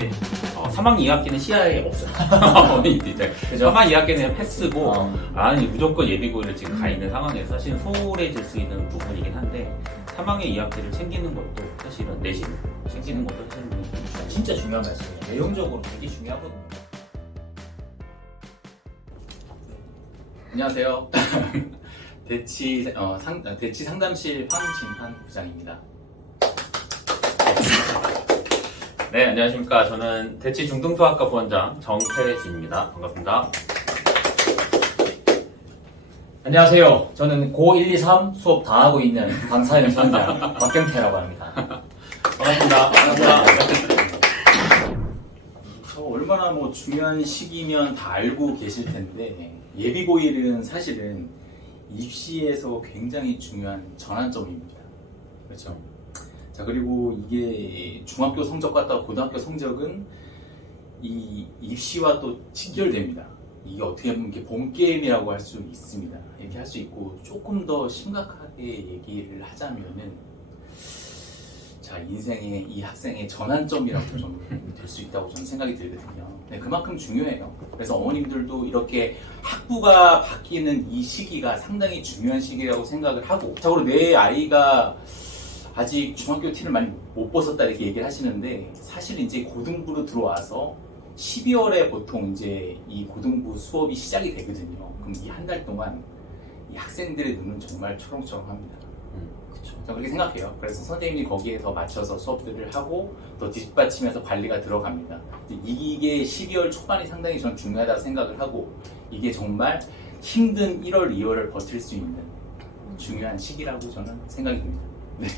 3학년 2학기는 시야에 없어요. 어머니들 이제 3학년 2학기는 패스고 아니 무조건 예비고를 지금 가 있는 상황에서 사실은 소홀해질 수 있는 부분이긴 한데 3학년 2학기를 챙기는 것도 사실은 내신 챙기는 것도 사실은 진짜 중요한 말씀이에요. 내용적으로 되게 중요하거든요. 안녕하세요. 대치 상담실 황진환 부장입니다. 네, 안녕하십니까. 저는 대치 중등수학과 부원장 정태진입니다. 반갑습니다. 안녕하세요. 저는 고123 수업 다 하고 있는 강사연 선장 박경태라고 합니다. 반갑습니다. 저 얼마나 중요한 시기면 다 알고 계실 텐데 예비고일은 사실은 입시에서 굉장히 중요한 전환점입니다. 그렇죠? 자, 그리고 이게 중학교 성적과 또 고등학교 성적은 이 입시와 또 직결됩니다. 이게 어떻게 보면 이게 본 게임이라고 할 수 있습니다. 이렇게 할 수 있고 조금 더 심각하게 얘기를 하자면은 자, 인생의 이 학생의 전환점이라고 좀 될 수 있다고 저는 생각이 들거든요. 네, 그만큼 중요해요. 그래서 어머님들도 이렇게 학부가 바뀌는 이 시기가 상당히 중요한 시기라고 생각을 하고, 자, 그리고 내 아이가 아직 중학교 티를 많이 못 벗었다 이렇게 얘기를 하시는데 사실 이제 고등부로 들어와서 12월에 보통 이제 이 고등부 수업이 시작이 되거든요. 그럼 이 한 달 동안 이 학생들의 눈은 정말 초롱초롱합니다. 그렇죠. 저는 그렇게 생각해요. 그래서 선생님이 거기에 더 맞춰서 수업들을 하고 더 뒷받침해서 관리가 들어갑니다. 이게 12월 초반이 상당히 저는 중요하다고 생각을 하고 이게 정말 힘든 1월, 2월을 버틸 수 있는 중요한 시기라고 저는 생각이 듭니다. 네.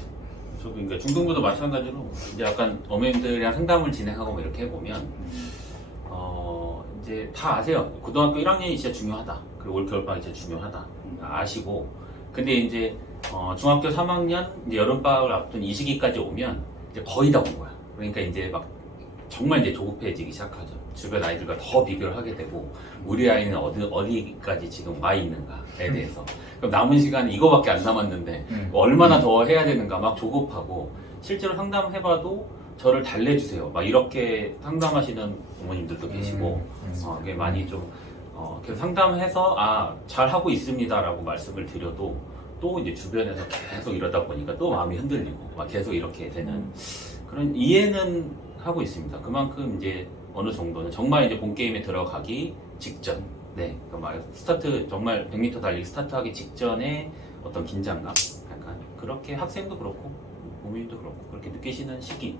저도 그러니까 중등부도 마찬가지로 이제 약간 어머님들이랑 상담을 진행하고 뭐 이렇게 해보면 이제 다 아세요. 고등학교 1학년이 진짜 중요하다. 그리고 올 겨울방학이 진짜 중요하다. 아시고 근데 이제 중학교 3학년 이제 여름방학을 앞둔 이 시기까지 오면 이제 거의 다 온 거야. 그러니까 이제 막 정말 이제 조급해지기 시작하죠. 주변 아이들과 더 비교를 하게 되고 우리 아이는 어디까지 지금 와 있는가에 대해서 그럼 남은 시간이 이거밖에 안 남았는데 얼마나 더 해야 되는가 막 조급하고 실제로 상담해봐도 저를 달래주세요. 막 이렇게 상담하시는 부모님들도 계시고 이게 많이 좀 계속 상담해서 잘하고 있습니다라고 말씀을 드려도 또 이제 주변에서 계속 이러다 보니까 또 마음이 흔들리고 막 계속 이렇게 되는 그런 이해는 하고 있습니다. 그만큼 이제 어느 정도는 정말 이제 본 게임에 들어가기 직전, 네, 그러니까 스타트 정말 100m 달리기 스타트하기 직전에 어떤 긴장감, 약간 그렇게 학생도 그렇고 부모님도 그렇고 그렇게 느끼시는 시기인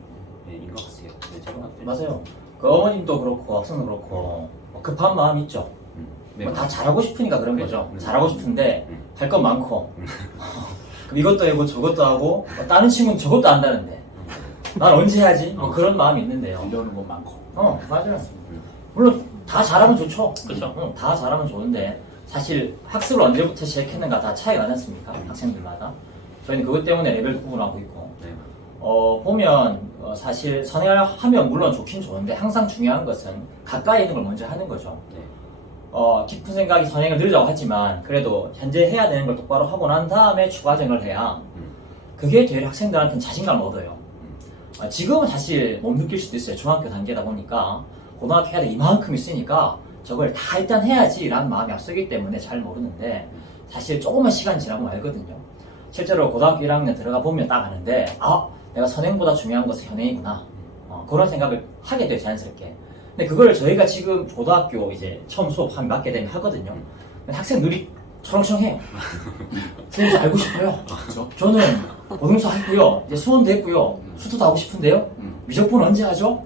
것 같아요. 네, 제가 봤을 때 맞아요. 그 어머님도 그렇고 학생도 그렇고 급한 마음 있죠. 네, 다 잘하고 싶으니까 그런 거죠. 잘하고 싶은데 할 건 많고 그럼 이것도 하고 저것도 하고 다른 친구는 저것도 안다는데 난 언제 해야지? 그런 마음이 있는데요. 배우는 거 많고. 맞아요. 물론 다 잘하면 좋죠. 그렇죠. 다 잘하면 좋은데 사실 학습을 언제부터 시작했는가 다 차이가 나지 않습니까? 학생들마다. 저희는 그것 때문에 레벨 구분하고 있고 네. 보면 사실 선행하면 물론 좋긴 좋은데 항상 중요한 것은 가까이 있는 걸 먼저 하는 거죠. 네. 깊은 생각이 선행을 늘리자고 하지만 그래도 현재 해야 되는 걸 똑바로 하고 난 다음에 추가적을 해야 그게 되려 학생들한테는 자신감을 얻어요. 지금은 사실 못 느낄 수도 있어요. 중학교 단계다 보니까 고등학교 해야 돼 이만큼 있으니까 저걸 다 일단 해야지 라는 마음이 앞서기 때문에 잘 모르는데 사실 조금만 시간 지나면 알거든요. 실제로 고등학교 1학년 들어가 보면 딱 아는데 내가 선행보다 중요한 것은 현행이구나. 그런 생각을 하게 돼요, 자연스럽게. 근데 그걸 저희가 지금 고등학교 이제 처음 수업하면 맡게 되면 하거든요. 근데 학생 눈이 초롱초롱해요. 선생님 알고 싶어요. 그렇죠? 저는 고등수 했고요. 이제 수원도 했고요. 수도도 하고 싶은데요. 미적분 언제 하죠?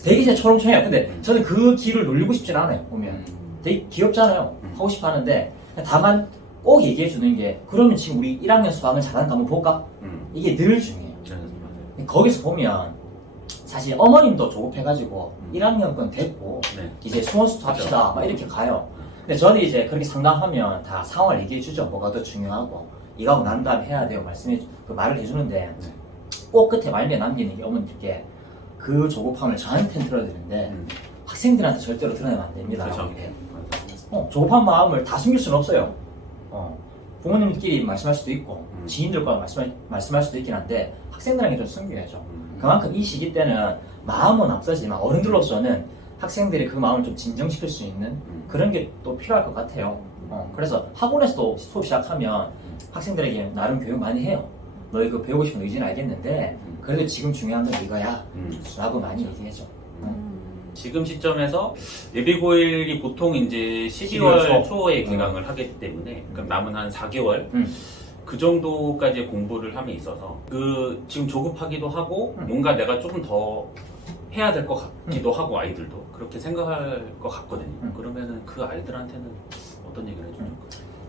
되게 이제 초롱초롱해요. 근데 저는 그 길을 놀리고 싶진 않아요. 보면 되게 귀엽잖아요. 하고 싶어 하는데 다만 꼭 얘기해 주는 게 그러면 지금 우리 1학년 수학을 잘하는 거 한번 볼까? 이게 늘 중요해요. 네, 거기서 보면 사실 어머님도 조급해가지고 1학년 건 됐고 네. 이제 수원수도 합시다 막 이렇게 가요. 근데 저는 이제 그렇게 상담하면 다 상황을 얘기해 주죠. 뭐가 더 중요하고 이거 하고 난 다음에 해야 돼요. 말을 해주는데 꼭 끝에 말미에 남기는 게 어머님께 그 조급함을 저한테는 들어드리는데 학생들한테 절대로 드러내면 안 됩니다. 그렇죠. 조급한 마음을 다 숨길 수는 없어요. 부모님끼리 말씀할 수도 있고 지인들과 말씀할 수도 있긴 한데 학생들에게 좀 숨겨야죠. 그만큼 이 시기 때는 마음은 앞서지만 어른들로서는 학생들이 그 마음을 좀 진정시킬 수 있는 그런 게 또 필요할 것 같아요. 그래서 학원에서도 수업 시작하면 학생들에게 나름 교육 많이 해요. 너희 그 배우고 싶은 의지는 알겠는데 그래도 지금 중요한 건 이거야 라고 많이 얘기해줘. 지금 시점에서 예비고일이 보통 이제 12월 초에 개강을 하기 때문에 그럼 남은 한 4개월 그 정도까지 공부를 함에 있어서 그 지금 조급하기도 하고 뭔가 내가 조금 더 해야 될 것 같기도 하고 아이들도 그렇게 생각할 것 같거든요. 그러면은 그 아이들한테는 어떤 얘기를 해주는 거예요?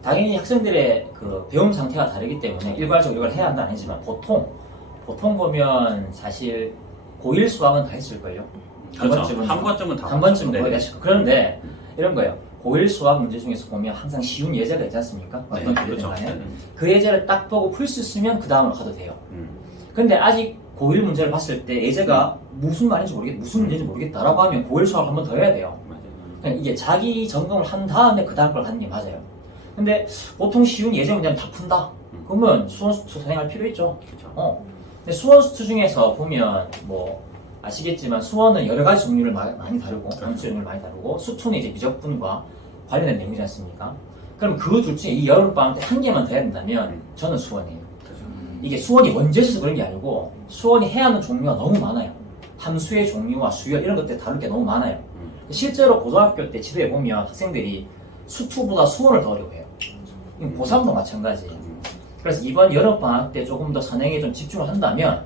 당연히 학생들의 그 배움 상태가 다르기 때문에 일괄적으로 이걸 해야 한다는 아니지만 보통 보면 사실 고1 수학은 다 했을걸요. 그렇죠. 한 번쯤은 다. 한 번쯤은 네. 거의 다 했을 거예요. 그런데 이런 거예요. 고1 수학 문제 중에서 보면 항상 쉬운 예제가 있지 않습니까? 어떤 그렇죠. 교재든간에 그 예제를 딱 보고 풀 수 있으면 그 다음으로 가도 돼요. 음. 근데 아직 고1 문제를 봤을 때 예제가 무슨 말인지 모르겠다, 무슨 문제인지 모르겠다라고 하면 고1 수학을 한 번 더 해야 돼요. 맞아요. 그러니까 이게 자기 점검을 한 다음에 그 다음 걸 가는 게 맞아요. 근데 보통 쉬운 예제 문제는 다 푼다. 그러면 수원 수투 선행할 필요 있죠. 그렇죠. 근데 수원 수투 중에서 보면 뭐 아시겠지만 수원은 여러 가지 종류를 많이 다루고 함수 종류를 많이 다루고 수투는 이제 미적분과 관련된 내용이지 않습니까? 그럼 그 둘 중에 이 여름방학 때 한 개만 더 해야 된다면 저는 수원이에요. 이게 수원이 먼저 있어서 그런 게 아니고 수원이 해야 하는 종류가 너무 많아요. 함수의 종류와 수열 이런 것들 다룰 게 너무 많아요. 실제로 고등학교 때 지도에 보면 학생들이 수투보다 수원을 더 어려워해요. 고3도 마찬가지예요. 그래서 이번 여름방학 때 조금 더 선행에 좀 집중을 한다면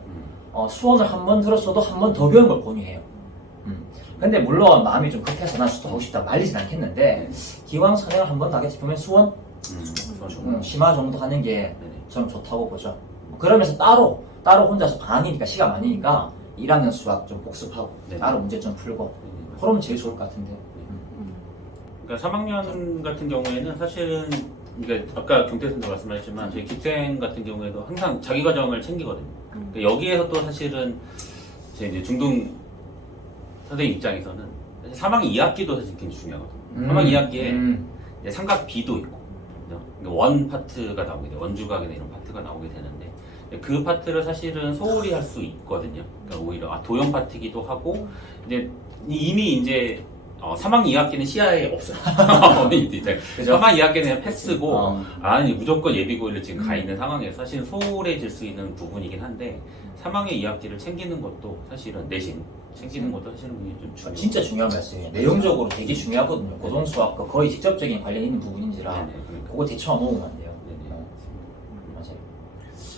수원을 한 번 들었어도 한 번 더 배우는 걸 권유해요. 근데 물론 마음이 좀 급해서 난 수도 하고 싶다 말리진 않겠는데 기왕 선행을 한 번 나게 싶으면 수원 심화 정도 하는 게 저는 좋다고 보죠. 그러면서 따로 혼자서 반이니까 시간 많으니까 1학년 수학 좀 복습하고 따로 문제 좀 풀고 그러면 제일 좋을 것 같은데. 그러니까 3학년 같은 경우에는 사실은 그러니까 아까 경태 선생도 말씀하셨지만 저희 기생 같은 경우에도 항상 자기 과정을 챙기거든요. 그러니까 여기에서 또 사실은 제 이제 중등 선생님 입장에서는 사실 3학기 2학기도 사실 굉장히 중요하거든요. 3학기 2학기에 삼각 B도 있고 그러니까 원 파트가 나오게 돼요. 원주각이나 이런 파트가 나오게 되는데 그 파트를 사실은 소홀히 할 수 있거든요. 그러니까 오히려 도형 파트기도 하고 이제 이미 이제 3학기 2학기는 시야에 없어요. 3학기 2학기는 그냥 패스고 아니 무조건 예비고일을 지금 가 있는 상황에서 사실은 소홀해질 수 있는 부분이긴 한데 3학기 2학기를 챙기는 것도 사실은 내신 챙기는 것도 사실은 굉장히 좀 중요해요. 진짜 중요한 말씀이에요. 내용적으로 되게 중요하거든요. 고등수학과 거의 직접적인 관련이 있는 부분인지라 그러니까. 그거 대처 안 놓으면 안 돼요. 맞아요.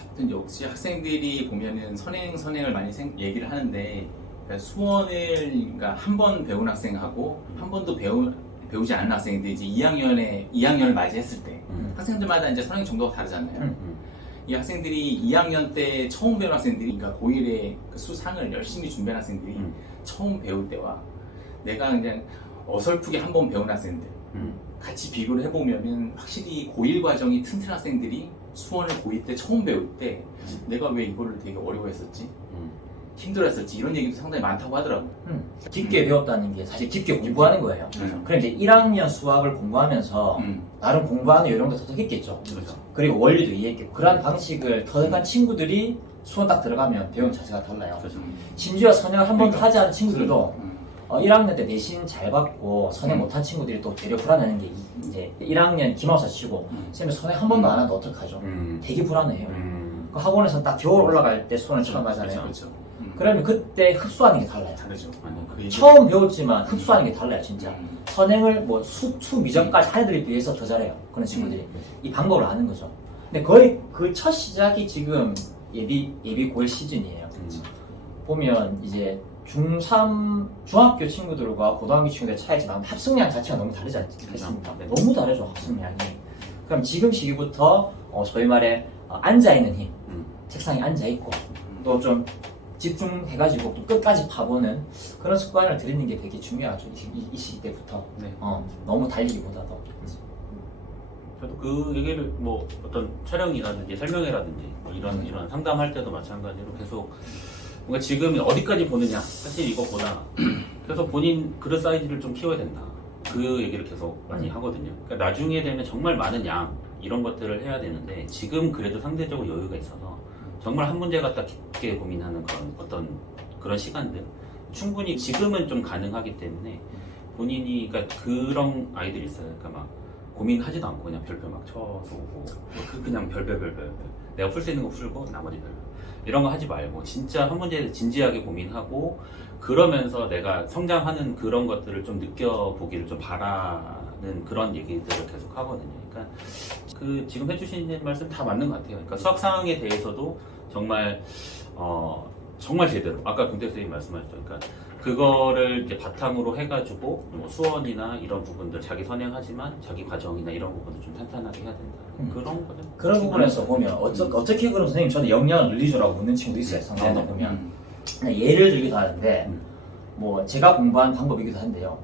아무튼 역시 학생들이 보면은 선행을 많이 얘기를 하는데 그러니까 수원을 그러니까 한 번 배운 학생하고 한 번도 배우지 않은 학생들이 이제 2학년을 맞이했을 때 학생들마다 이제 선행 정도가 다르잖아요. 이 학생들이 2학년 때 처음 배운 학생들이 그러니까 고1에 그 수상을 열심히 준비한 학생들이 처음 배울 때와 내가 그냥 어설프게 한 번 배운 학생들 같이 비교를 해보면은 확실히 고1 과정이 튼튼한 학생들이 수원을 고2 때 처음 배울 때 내가 왜 이거를 되게 어려워했었지? 힘들었었지 이런 얘기도 상당히 많다고 하더라고요. 깊게 배웠다는 게 사실 깊게 공부하는 거예요. 그럼 이제 1학년 수학을 공부하면서 나름 공부하는 요령도 터득했겠죠. 그렇죠. 그리고 원리도 이해했겠고 그러한 방식을 터득한 친구들이 수원 딱 들어가면 배우는 자세가 달라요. 그렇죠. 심지어 선행을 한 번도 하지 않은 친구들도 1학년 때 내신 잘 받고 선행 못한 친구들이 또 되려 불안해하는 게 이제 1학년 기말고사 치고 쌤이 선행 한 번도 안 하는데 어떡하죠? 되게 불안해요. 그 학원에서 딱 겨울 올라갈 때 수원을 처음 하잖아요. 그렇죠. 그러면 그때 흡수하는 게 달라요. 다르죠. 처음 배웠지만 흡수하는 게 달라요, 진짜. 선행을 뭐 수투 미적까지 한 애들에 비해서 더 잘해요. 그런 친구들이. 이 방법을 아는 거죠. 근데 거의 그 첫 시작이 지금 예비 고1 시즌이에요. 보면 이제 중3, 중학교 친구들과 고등학교 친구들의 차이지만 합승량 자체가 너무 다르지 않습니까? 네. 너무 다르죠, 합승량이. 그럼 지금 시기부터 소위 말해 앉아있는 힘, 책상에 앉아있고 또 좀 집중해가지고 또 끝까지 파보는 그런 습관을 들이는 게 되게 중요하죠. 이 시기 때부터. 네. 너무 달리기보다도. 저도 그 얘기를 뭐 어떤 촬영이라든지 설명회라든지 뭐 이런 상담할 때도 마찬가지로 계속 뭔가 지금 어디까지 보느냐 사실 이것보다 그래서 본인 그릇 사이즈를 좀 키워야 된다 그 얘기를 계속 많이 하거든요. 그러니까 나중에 되면 정말 많은 양 이런 것들을 해야 되는데 지금 그래도 상대적으로 여유가 있어서 정말 한 문제 갖다 깊게 고민하는 그런 어떤 그런 시간들 충분히 지금은 좀 가능하기 때문에 본인이 그러니까 그런 아이들이 있어요. 그러니까 막 고민하지도 않고 그냥 별표 막 쳐서 오고 그냥 별별 내가 풀 수 있는 거 풀고 나머지 별별 이런 거 하지 말고 진짜 한 문제에 진지하게 고민하고 그러면서 내가 성장하는 그런 것들을 좀 느껴보기를 좀 바라는 그런 얘기들을 계속 하거든요. 그러니까 그 지금 해주신 말씀 다 맞는 것 같아요. 그러니까 수학 상황에 대해서도 정말 정말 제대로 아까 금태 선생님 말씀하셨죠. 그러니까 그거를 이제 바탕으로 해가지고 뭐 수원이나 이런 부분들 자기 선행하지만 자기 과정이나 이런 부분을 좀 탄탄하게 해야 된다. 그런 거죠. 그런 부분에서 보면 어떻게 그럼 선생님 저는 역량을 늘리죠라고 묻는 친구도 있어요. 상담을 보면 그냥 예를 들기도 하는데 뭐 제가 공부한 방법이기도 한데요.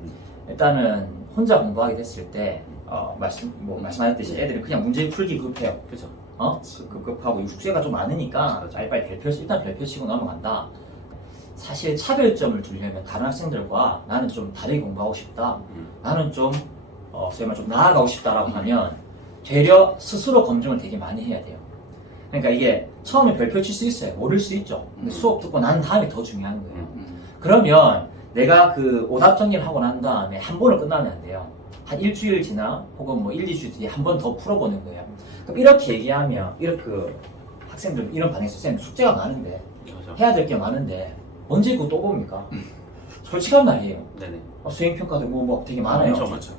일단은 혼자 공부하게 됐을 때 말씀하셨듯이 애들은 그냥 문제 풀기 급해요. 그죠. 급하고 숙제가 좀 많으니까 빨리 일단 별표 치고 넘어간다. 사실 차별점을 두려면 다른 학생들과 나는 좀 다르게 공부하고 싶다. 나는 좀 좀 나아가고 싶다라고 하면 되려 스스로 검증을 되게 많이 해야 돼요. 그러니까 이게 처음에 별표 칠 수 있어요. 모를 수 있죠. 근데 수업 듣고 난 다음에 더 중요한 거예요. 그러면 내가 그 오답 정리를 하고 난 다음에 한 번을 끝나면 안 돼요. 한 일주일 지나 혹은 뭐 1-2주 뒤에 한 번 더 풀어보는 거예요. 그럼 이렇게 얘기하면 이렇게 학생들 이런 반응에서 선생님 숙제가 많은데 해야 될 게 많은데 언제 그거 또 봅니까? 솔직한 말이에요. 네네. 수행평가도 뭐 되게 많아요. 그렇죠.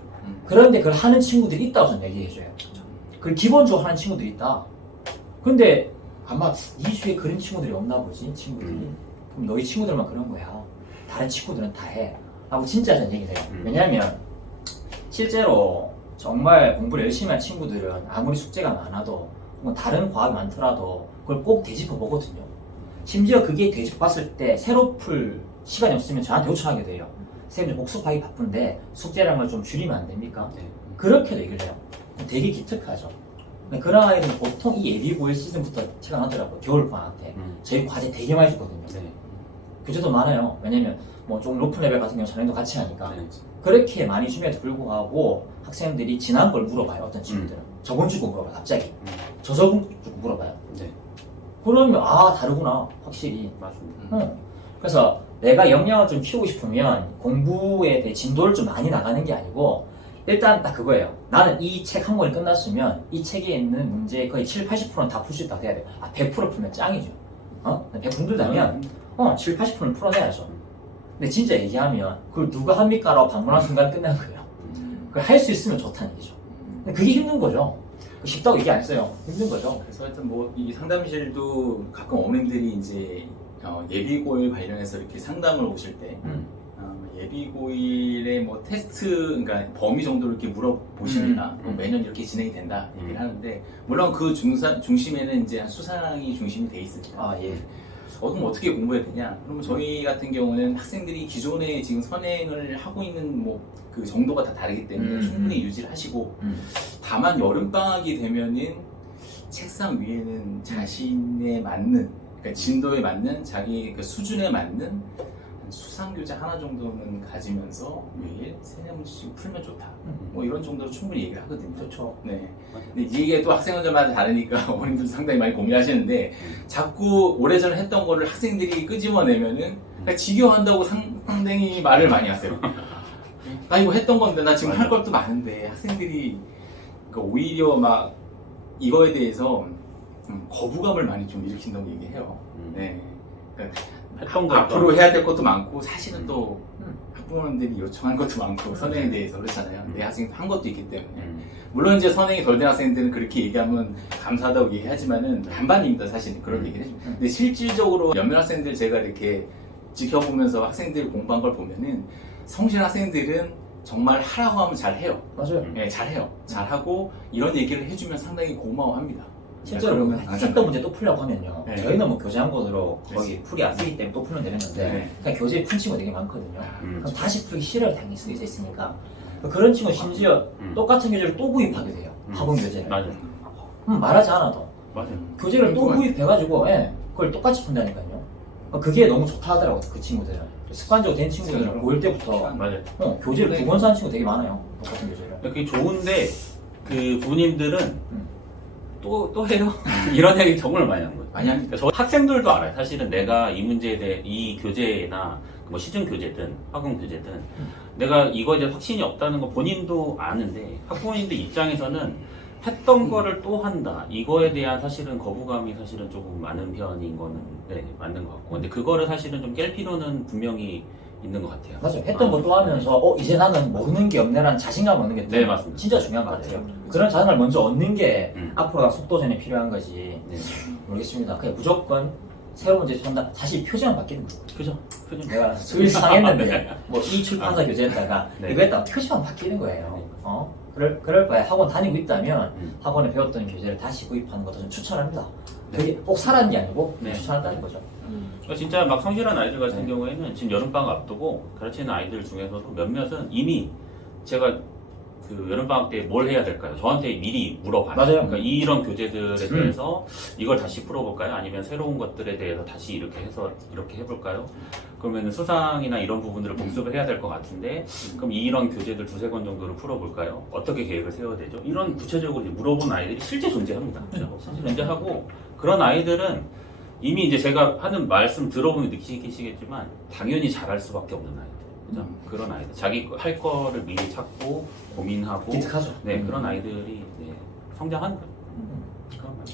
그런데 그걸 하는 친구들이 있다고 저는 얘기해줘요. 그걸 기본적으로 하는 친구들이 있다. 근데 아마 이 주에 그런 친구들이 없나 보지, 친구들이. 그럼 너희 친구들만 그런 거야. 다른 친구들은 다 해. 라고 진짜 저는 얘기해요. 왜냐면 실제로 정말 공부를 열심히 한 친구들은 아무리 숙제가 많아도 혹은 다른 과학이 많더라도 그걸 꼭 되짚어 보거든요. 심지어 그게 되짚어 봤을 때 새로 풀 시간이 없으면 저한테 요청하게 돼요. 선생님 복습하기 바쁜데 숙제량을 좀 줄이면 안 됩니까? 네. 그렇게 얘기를 해요. 되게 기특하죠. 근데 그런 아이들은 보통 이 예비고일 시즌부터 티가 나더라고요. 겨울방학 때. 저희 과제 되게 많이 주거든요. 네. 교재도 많아요. 왜냐면 뭐 좀 높은 레벨 같은 경우 전형도 같이 하니까. 네. 그렇게 많이 줌에도 불구하고 학생들이 지난 걸 물어봐요. 어떤 친구들은. 저번 주고 물어봐요. 갑자기. 저번 주고 물어봐요. 네. 그러면 다르구나. 확실히. 맞습니다. 그래서 내가 역량을 좀 키우고 싶으면 공부에 대해 진도를 좀 많이 나가는 게 아니고 일단 딱 그거예요. 나는 이 책 한 권이 끝났으면 이 책에 있는 문제 거의 70-80%는 다 풀 수 있다고 해야 돼요. 100% 풀면 짱이죠. 100 힘들다면 70-80%는 풀어내야죠. 근데 진짜 얘기하면 그걸 누가 합니까? 라고 방문한 순간 끝난 거예요. 그걸 할 수 있으면 좋다는 얘기죠. 근데 그게 힘든 거죠. 쉽다고 얘기 안 했어요. 힘든 거죠. 그래서 하여튼 뭐 이 상담실도 가끔 어머님들이 이제 예비고일 관련해서 이렇게 상담을 오실 때 예비고일의 뭐 테스트, 그러니까 범위 정도를 이렇게 물어보시니까 매년 이렇게 진행이 된다 얘기를 하는데, 물론 그 중심에는 이제 수상이 중심이 돼 있습니다. 예. 그럼 어떻게 공부해야 되냐? 그러면 저희 같은 경우는 학생들이 기존에 지금 선행을 하고 있는 뭐 그 정도가 다 다르기 때문에 충분히 유지를 하시고, 다만 여름방학이 되면은 책상 위에는 자신에 맞는, 그러니까 진도에 맞는 자기 그 수준에 맞는 수상교재 하나 정도는 가지면서 매일 3-4문제씩 풀면 좋다. 뭐 이런 정도로 충분히 얘기를 하거든요. 좋죠. 네. 근데 이게 또 학생들마다 다르니까 어머님들도 상당히 많이 고민하시는데, 자꾸 오래전에 했던 거를 학생들이 끄집어내면은 그냥 지겨워한다고 상당히 말을 많이 하세요. 나 이거 했던 건데, 나 지금 할 것도 많은데, 학생들이 그러니까 오히려 막 이거에 대해서 거부감을 많이 좀 일으킨다고 얘기해요. 네. 그러니까 앞으로 해야 될 것도 많고, 사실은 또 학부모님들이 요청한 것도 많고, 선행에 대해서 그렇잖아요. 내 학생도 한 것도 있기 때문에. 물론 이제 선행이 덜 된 학생들은 그렇게 얘기하면 감사하다고 얘기하지만은 반반입니다, 사실은. 그런 얘기를 해줍니다. 근데 실질적으로 몇몇 학생들 제가 이렇게 지켜보면서 학생들 공부한 걸 보면은 성실한 학생들은 정말 하라고 하면 잘해요. 맞아요. 네, 잘해요. 잘하고 이런 얘기를 해주면 상당히 고마워합니다. 실제로 그러면 했던 문제 또 풀려고 하면요. 네. 저희는 뭐 교재 한 권으로 거의 풀이 안 쓰기 때문에 또 풀면 되는데, 네. 그냥 교재에 푼 친구가 되게 많거든요. 그럼 다시 풀기 싫어요, 당연히 수 있으니까. 그런 친구 심지어 똑같은 교재를 또 구입하게 돼요. 학원 교재를. 맞아요. 말하지 않아도. 맞아요. 교재를 또 구입해가지고, 그걸 똑같이 푼다니까요. 그게 너무 좋다 하더라고요, 그 친구들은. 습관적으로 된 친구들은 고1 때부터 맞아요. 교재를 2번 사는 친구 되게 많아요. 똑같은 교재를. 그게 좋은데 그 부모님들은 또 해요? 이런 얘기 정말 많이 하는 거예요. 많이 하니까. 그러니까 저 학생들도 알아요. 사실은 내가 이 문제에 대해 이 교재나 뭐 시중 교재든 학원 교재든 내가 이거에 대해 확신이 없다는 거 본인도 아는데 학부모님들 입장에서는 했던 거를 또 한다. 이거에 대한 사실은 거부감이 사실은 조금 많은 편인 거는 네, 맞는 것 같고. 근데 그거를 사실은 좀 깰 필요는 분명히 있는 것 같아요. 맞아요. 했던 거 또 하면서 이제 나는 모르는 게 없네라는 자신감 얻는 게 네, 맞습니다. 진짜 중요한 것 같아요. 그런 자신감을 먼저 얻는 게 음. 앞으로 속도전에 필요한 거지. 네. 모르겠습니다. 그냥 무조건 새로운 문제 한다. 사실 표지만 바뀌는 거예요. 그죠? 표준. 내가 수일상 했는데 뭐 이 출판사 교재에다가 네. 이거 했다가 표지만 바뀌는 거예요. 그럴 바에 학원 다니고 있다면 학원에 배웠던 교재를 다시 구입하는 것도 좀 추천합니다. 그게 꼭 사라는 게 아니고 네. 추천한다는 거죠. 그러니까 진짜 막 성실한 아이들 같은 경우에는 지금 여름방학 앞두고 가르치는 아이들 중에서도 몇몇은 이미 제가 그 여름방학 때 뭘 해야 될까요? 저한테 미리 물어봐요. 맞아요. 그러니까 이런 교재들에 대해서 이걸 다시 풀어볼까요? 아니면 새로운 것들에 대해서 다시 이렇게 해서 이렇게 해볼까요? 그러면 수상이나 이런 부분들을 복습을 해야 될 것 같은데 그럼 이런 교재들 두세 권 정도를 풀어볼까요? 어떻게 계획을 세워야 되죠? 이런 구체적으로 이제 물어본 아이들이 실제 존재합니다. 실제 존재하고 그런 아이들은 이미 이제 제가 하는 말씀 들어보면 느끼시겠지만 당연히 잘할 수밖에 없는 아이들. 그죠? 그런 아이들. 자기 할 거를 미리 찾고 고민하고 기특하죠. 네, 그런 아이들이 네, 성장하는 거예요. 그런 거예요.